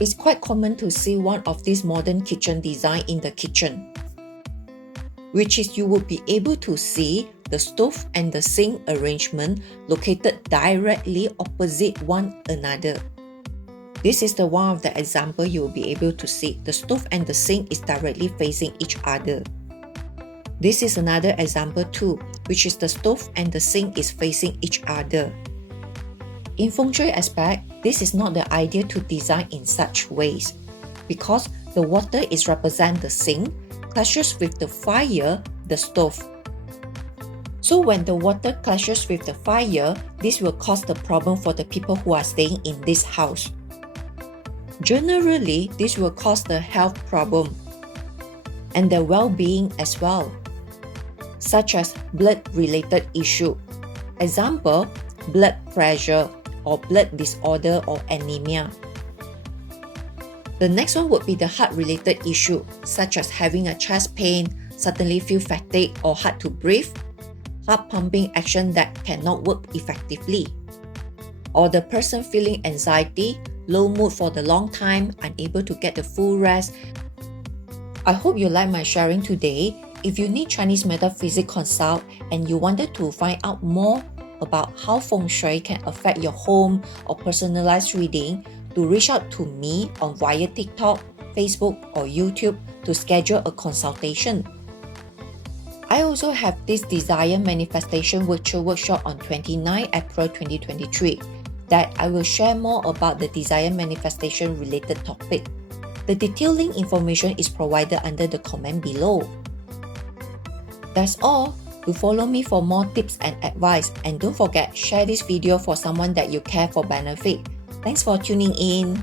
It's quite common to see one of these modern kitchen design in the kitchen, which is you will be able to see the stove and the sink arrangement located directly opposite one another. This is the one of the example you will be able to see. The stove and the sink is directly facing each other. This is another example too, which is the stove and the sink is facing each other. In Feng Shui aspect, this is not the idea to design in such ways, because the water is represent the sink, clashes with the fire, the stove. So when the water clashes with the fire, this will cause the problem for the people who are staying in this house. Generally, this will cause the health problem and the well-being as well, such as blood-related issue. Example, blood pressure or blood disorder or anemia. The next one would be the heart-related issue, such as having a chest pain, suddenly feel fatigue or hard to breathe, heart pumping action that cannot work effectively, or the person feeling anxiety, low mood for the long time, unable to get the full rest. I hope you like my sharing today. If you need Chinese metaphysics consult and you wanted to find out more about how Feng Shui can affect your home or personalized reading, to reach out to me on via TikTok, Facebook or YouTube to schedule a consultation. I also have this Desire Manifestation Virtual Workshop on 29 April 2023 that I will share more about the Desire Manifestation related topic. The detailed link information is provided under the comment below. That's all. Do follow me for more tips and advice, and don't forget, share this video for someone that you care for benefit. Thanks for tuning in.